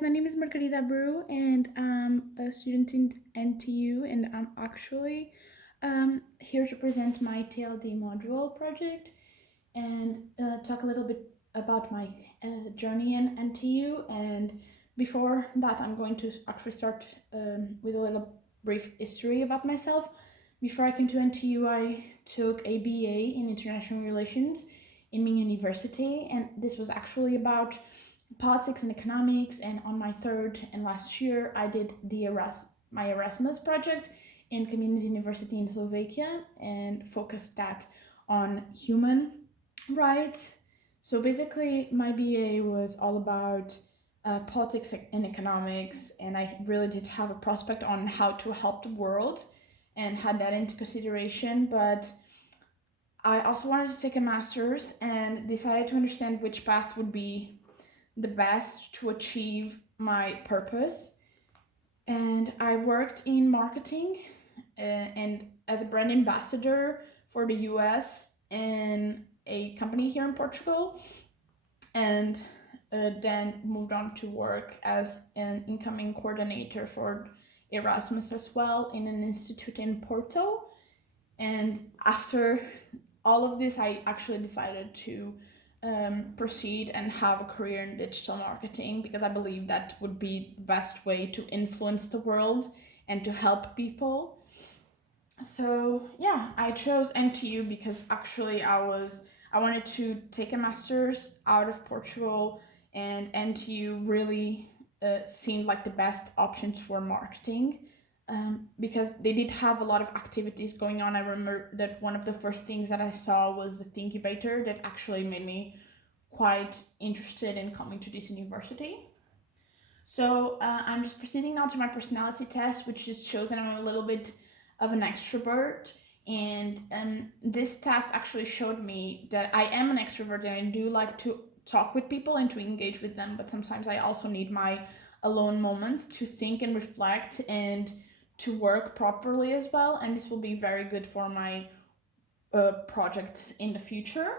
My name is Margarita Brew, and I'm a student in NTU, and I'm actually here to present my TLD module project and talk a little bit about my journey in NTU. And before that, I'm going to actually start with a little brief history about myself. Before I came to NTU, I took a BA in International Relations in Ming University, and this was actually about politics and economics. And on my third and last year, I did my Erasmus project in Community University in Slovakia and focused that on human rights. So basically, my BA was all about politics and economics, and I really did have a prospect on how to help the world and had that into consideration. But I also wanted to take a master's and decided to understand which path would be the best to achieve my purpose. And I worked in marketing and as a brand ambassador for the US in a company here in Portugal, and then moved on to work as an incoming coordinator for Erasmus as well in an institute in Porto. And after all of this, I actually decided to proceed and have a career in digital marketing because I believe that would be the best way to influence the world and to help people. So yeah, I chose NTU because actually I wanted to take a master's out of Portugal, and NTU really seemed like the best options for marketing. Because they did have a lot of activities going on. I remember that one of the first things that I saw was the Thinkubator that actually made me quite interested in coming to this university. So I'm just proceeding now to my personality test, which just shows that I'm a little bit of an extrovert. And this test actually showed me that I am an extrovert and I do like to talk with people and to engage with them, but sometimes I also need my alone moments to think and reflect and to work properly as well. And this will be very good for my projects in the future.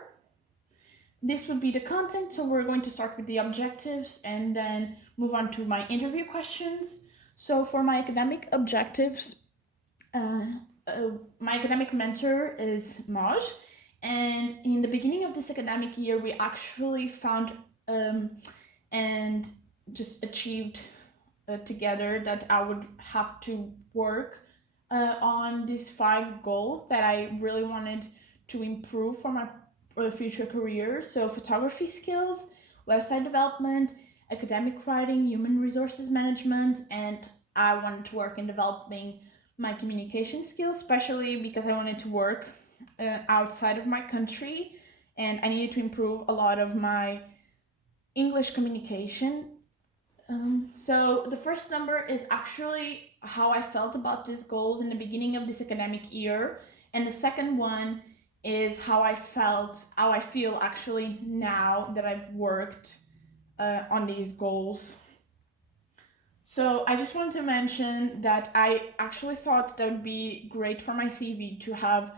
This would be the content, so we're going to start with the objectives and then move on to my interview questions. So for my academic objectives, my academic mentor is Maj, and in the beginning of this academic year, we actually found and just achieved together that I would have to work on these 5 goals that I really wanted to improve for my future career. So photography skills, website development, academic writing, human resources management, and I wanted to work in developing my communication skills, especially because I wanted to work outside of my country, and I needed to improve a lot of my English communication. So the first number is actually how I felt about these goals in the beginning of this academic year, and the second one is how I feel actually now that I've worked on these goals. So I just want to mention that I actually thought that would be great for my CV to have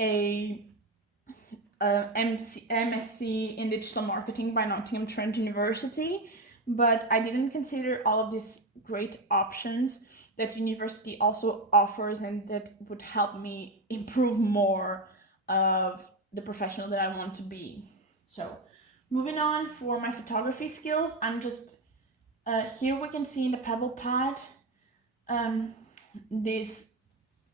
a MSc in digital marketing by Nottingham Trent University, but I didn't consider all of these great options that university also offers and that would help me improve more of the professional that I want to be. So moving on, for my photography skills, I'm just here we can see in the pebble pad this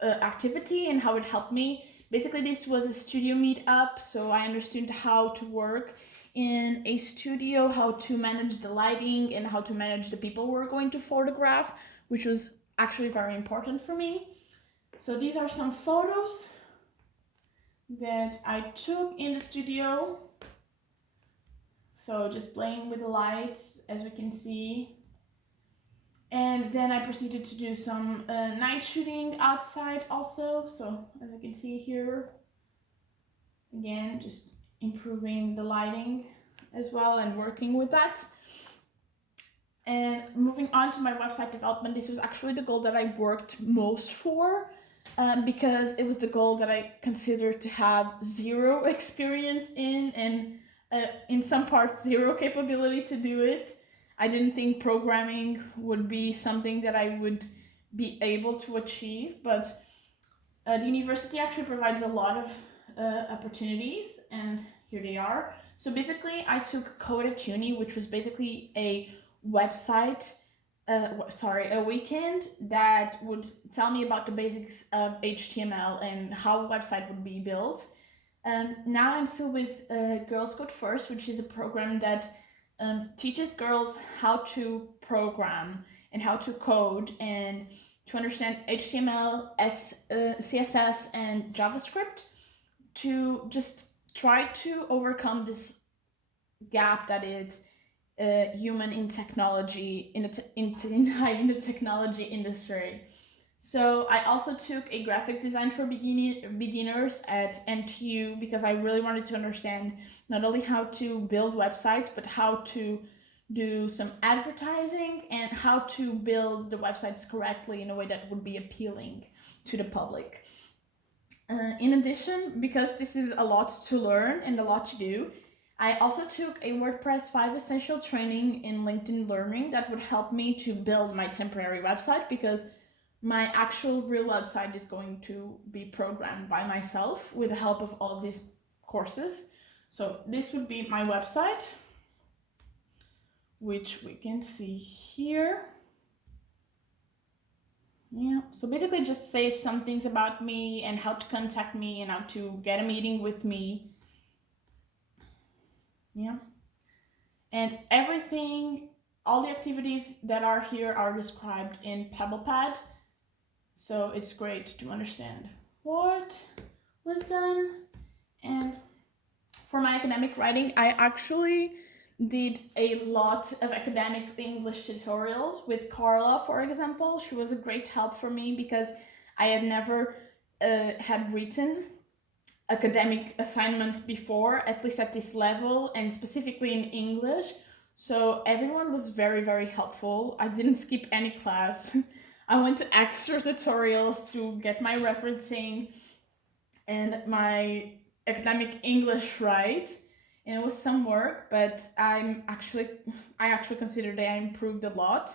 activity and how it helped me. Basically, this was a studio meetup, so I understood how to work in a studio, how to manage the lighting, and how to manage the people we're going to photograph, which was actually very important for me. So these are some photos that I took in the studio. So just playing with the lights, as we can see. And then I proceeded to do some night shooting outside also. So as you can see here, again, just improving the lighting as well and working with that. And moving on to my website development, this was actually the goal that I worked most for because it was the goal that I considered to have zero experience in and in some parts zero capability to do it. I didn't think programming would be something that I would be able to achieve, but the university actually provides a lot of opportunities, and here they are. So basically, I took Code at Uni, which was basically a website, a weekend that would tell me about the basics of HTML and how a website would be built. Now I'm still with Girls Code First, which is a program that teaches girls how to program and how to code and to understand HTML, CSS, and JavaScript to just try to overcome this gap that is human in technology in the technology industry. So I also took a graphic design for beginners at NTU because I really wanted to understand not only how to build websites, but how to do some advertising and how to build the websites correctly in a way that would be appealing to the public. In addition, because this is a lot to learn and a lot to do, I also took a WordPress 5 essential training in LinkedIn Learning that would help me to build my temporary website, because my actual real website is going to be programmed by myself with the help of all these courses. So this would be my website, which we can see here. Yeah, so basically it just says some things about me and how to contact me and how to get a meeting with me. Yeah. And everything, all the activities that are here are described in PebblePad. So it's great to understand what was done. And for my academic writing, I actually did a lot of academic English tutorials with Carla, for example. She was a great help for me because I had never had written academic assignments before, at least at this level, and specifically in English. So everyone was very, very helpful. I didn't skip any class. I went to extra tutorials to get my referencing and my academic English right. And it was some work, but I actually consider that I improved a lot,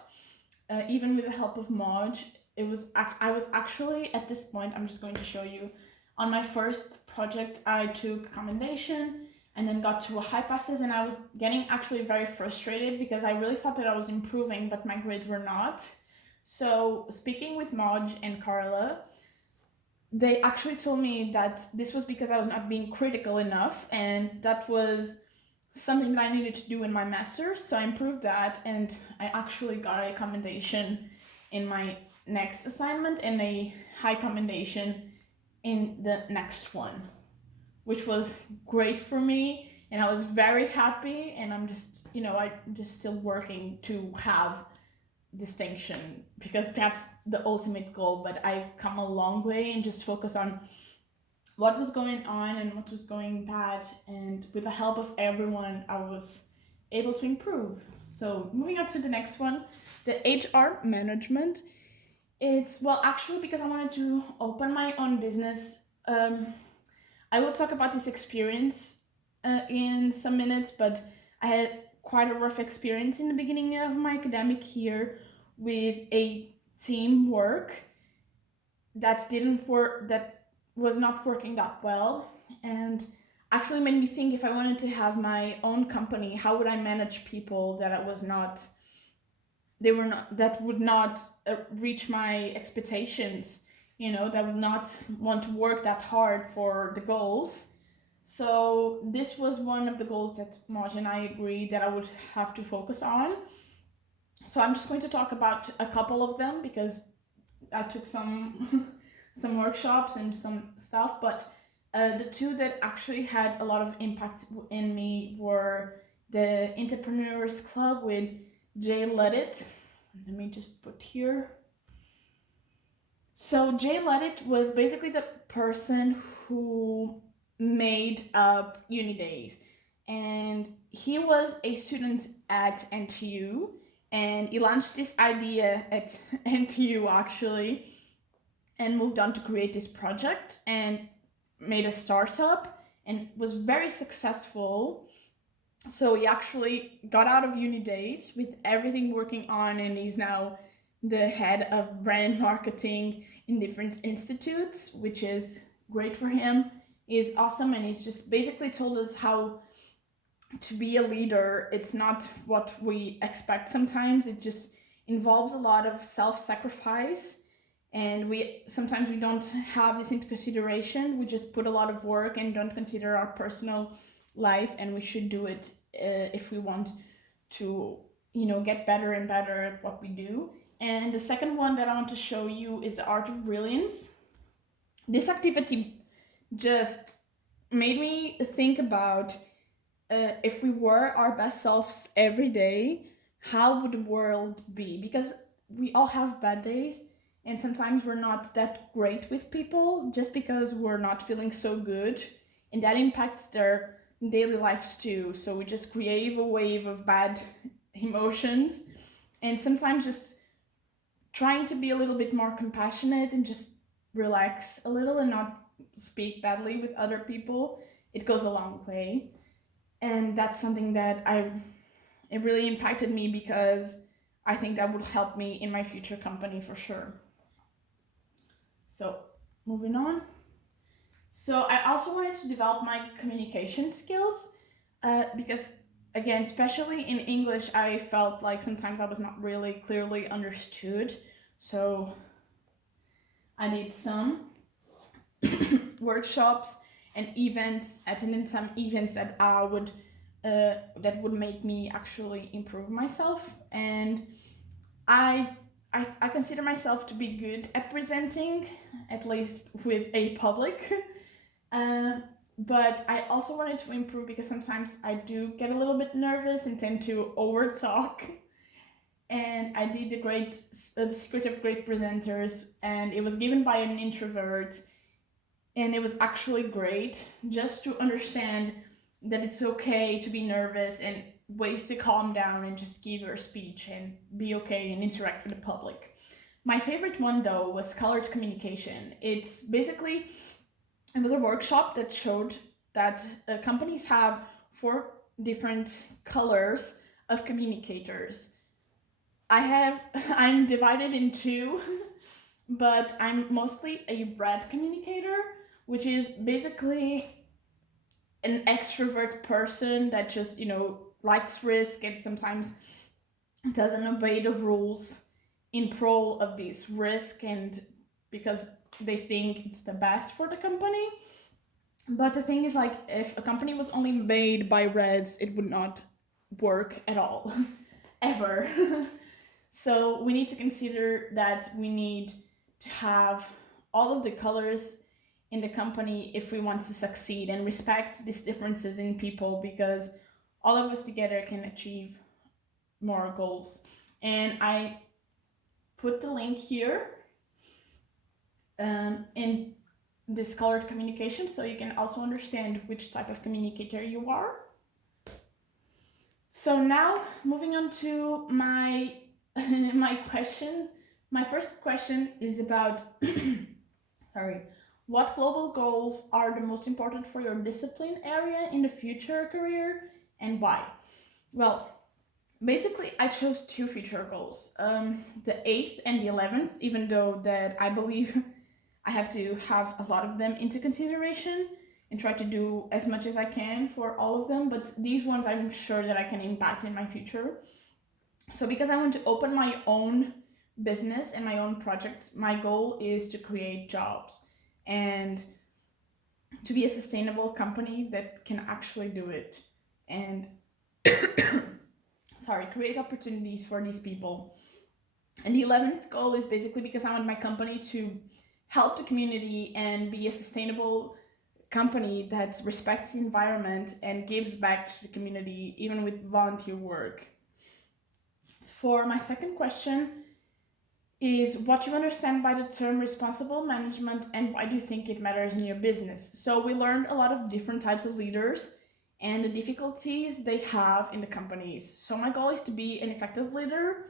even with the help of Moj. I was actually at this point, I'm just going to show you, on my first project I took commendation and then got to a high passes, and I was getting actually very frustrated because I really thought that I was improving, but my grades were not. So speaking with Moj and Carla, they actually told me that this was because I was not being critical enough, and that was something that I needed to do in my master's. So I improved that, and I actually got a commendation in my next assignment and a high commendation in the next one, which was great for me, and I was very happy. And I'm just, I'm just still working to have distinction because that's the ultimate goal. But I've come a long way and just focus on what was going on and what was going bad, and with the help of everyone I was able to improve. So moving on to the next one, the HR management. It's, well, actually, because I wanted to open my own business. I will talk about this experience in some minutes, but I had quite a rough experience in the beginning of my academic year with a teamwork that didn't work, that was not working that well, and actually made me think, if I wanted to have my own company, how would I manage people that that would not reach my expectations, that would not want to work that hard for the goals. So this was one of the goals that Maj and I agreed that I would have to focus on. So I'm just going to talk about a couple of them because I took some some workshops and some stuff, but the two that actually had a lot of impact in me were the Entrepreneurs Club with Jay Leddit. Let me just put here. So Jay Leddit was basically the person who made up Uni Days, and he was a student at NTU, and he launched this idea at NTU actually, and moved on to create this project and made a startup and was very successful. So he actually got out of uni days with everything working on, and he's now the head of brand marketing in different institutes, which is great for him. He's awesome, and he's just basically told us how to be a leader. It's not what we expect sometimes. It just involves a lot of self-sacrifice, and we don't have this into consideration. We just put a lot of work and don't consider our personal life, and we should do it if we want to get better and better at what we do. And the second one that I want to show you is the art of brilliance. This activity just made me think about if we were our best selves every day, how would the world be? Because we all have bad days, and sometimes we're not that great with people just because we're not feeling so good, and that impacts their daily lives too. So we just create a wave of bad emotions, and sometimes just trying to be a little bit more compassionate and just relax a little and not speak badly with other people, it goes a long way. And that's something that it really impacted me, because I think that would help me in my future company for sure. So moving on. So I also wanted to develop my communication skills, because again, especially in English, I felt like sometimes I was not really clearly understood. So I did some workshops and events, attending some events that would make me actually improve myself. And I, I consider myself to be good at presenting, at least with a public. Um, but I also wanted to improve because sometimes I do get a little bit nervous and tend to over talk. And I did the Secret of Great Presenters, and it was given by an introvert, and it was actually great just to understand that it's okay to be nervous and ways to calm down and just give your speech and be okay and interact with the public. My favorite one though was colored communication. It was a workshop that showed that companies have 4 different colors of communicators. I'm divided in 2, but I'm mostly a red communicator, which is basically an extrovert person that just, likes risk and sometimes doesn't obey the rules in pro of this risk, and because they think it's the best for the company. But the thing is, like, if a company was only made by reds, it would not work at all, ever. So we need to consider that we need to have all of the colors in the company if we want to succeed, and respect these differences in people, because all of us together can achieve more goals. And I put the link here in this colored communication, so you can also understand which type of communicator you are. So now moving on to my my questions. My first question is about sorry, what global goals are the most important for your discipline area in the future career, and why? Well, basically I chose 2 future goals, the 8th and the 11th, even though that I believe I have to have a lot of them into consideration and try to do as much as I can for all of them, but these ones I'm sure that I can impact in my future. So because I want to open my own business and my own project, my goal is to create jobs and to be a sustainable company that can actually do it, and create opportunities for these people. And the 11th goal is basically because I want my company to help the community and be a sustainable company that respects the environment and gives back to the community, even with volunteer work. For my second question is, what you understand by the term responsible management, and why do you think it matters in your business? So we learned a lot of different types of leaders and the difficulties they have in the companies. So my goal is to be an effective leader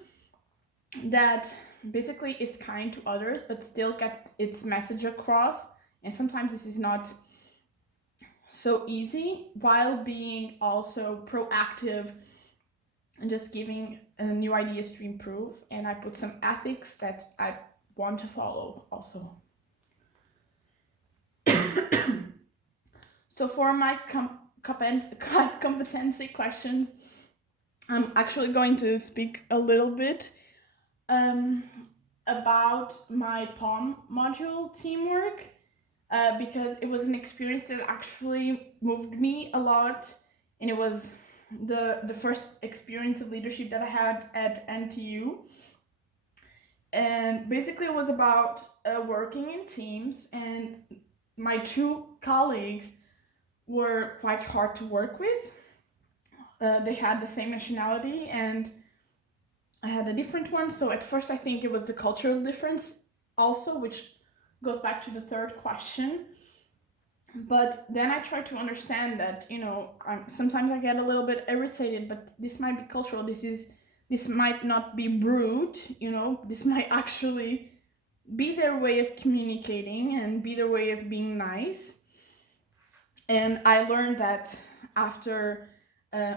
that basically is kind to others but still gets its message across. And sometimes this is not so easy while being also proactive and just giving new ideas to improve. And I put some ethics that I want to follow also. So for my competency questions, I'm actually going to speak a little bit about my POM module teamwork, because it was an experience that actually moved me a lot, and it was the first experience of leadership that I had at NTU. And basically it was about working in teams, and my two colleagues were quite hard to work with. They had the same nationality and I had a different one. So at first I think it was the cultural difference also, which goes back to the third question. But then I try to understand that, sometimes I get a little bit irritated, but this might be cultural. This might not be rude, this might actually be their way of communicating and be their way of being nice. And I learned that after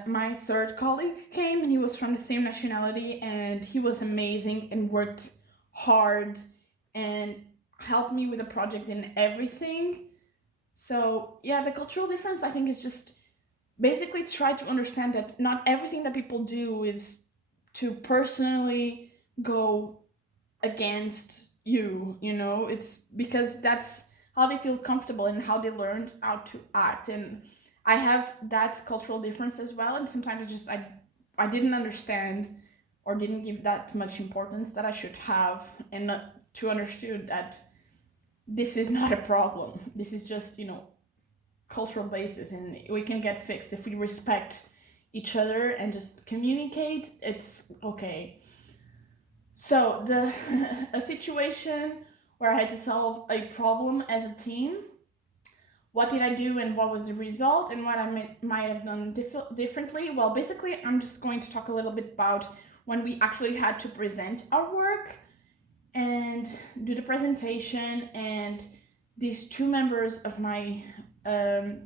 my third colleague came, and he was from the same nationality, and he was amazing and worked hard and helped me with the project and everything. So yeah, the cultural difference I think is just basically try to understand that not everything that people do is to personally go against you, it's because that's how they feel comfortable and how they learned how to act. And I have that cultural difference as well, and sometimes I didn't understand or didn't give that much importance that I should have, and not to understood that this is not a problem. This is just, cultural basis, and we can get fixed if we respect each other and just communicate. It's okay. So a situation where I had to solve a problem as a team. What did I do and what was the result and what I might have done differently? Well, basically, I'm just going to talk a little bit about when we actually had to present our work and do the presentation, and these two members of my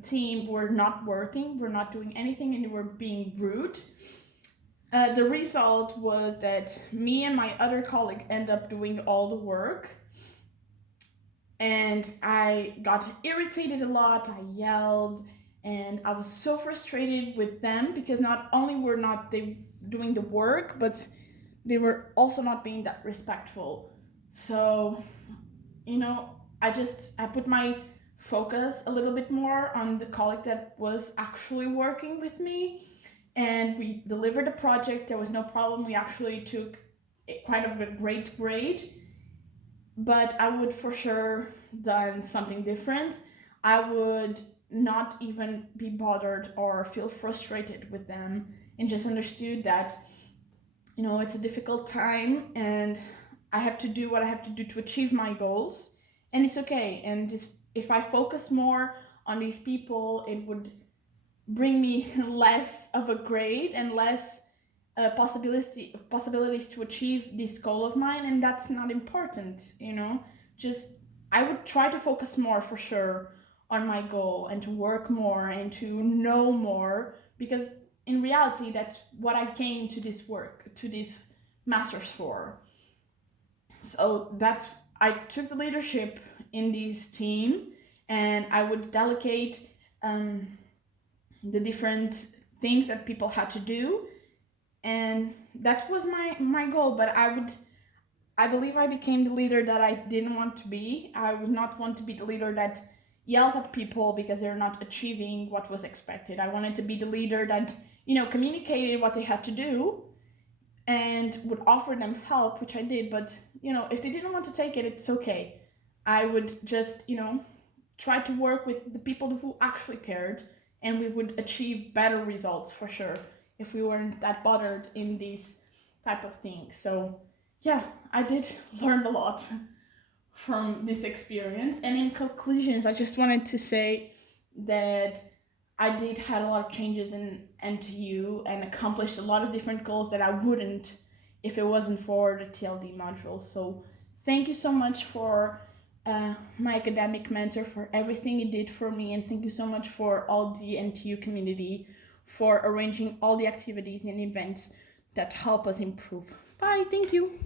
team were not working, were not doing anything, and they were being rude. The result was that me and my other colleague end up doing all the work, and I got irritated a lot. I yelled, and I was so frustrated with them because not only were not they doing the work, but they were also not being that respectful. So, I put my focus a little bit more on the colleague that was actually working with me, and we delivered the project. There was no problem. We actually took quite a great grade, but I would for sure done something different. I would not even be bothered or feel frustrated with them, and just understood that, it's a difficult time and I have to do what I have to do to achieve my goals, and it's okay. And just if I focus more on these people, it would bring me less of a grade and less possibilities to achieve this goal of mine, and that's not important. Just I would try to focus more for sure on my goal and to work more and to know more, because in reality that's what I came to this masters for. So I took the leadership in this team, and I would delegate the different things that people had to do, and that was my goal. But I believe I became the leader that I didn't want to be. I would not want to be the leader that yells at people because they're not achieving what was expected. I wanted to be the leader that, communicated what they had to do and would offer them help, which I did. But, if they didn't want to take it, it's okay. I would just, try to work with the people who actually cared, and we would achieve better results for sure if we weren't that bothered in these type of things. So yeah, I did learn a lot from this experience. And in conclusions, I just wanted to say that I did had a lot of changes in NTU and accomplished a lot of different goals that I wouldn't if it wasn't for the TLD module. So thank you so much for my academic mentor, for everything he did for me, and thank you so much for all the NTU community for arranging all the activities and events that help us improve. Bye, thank you.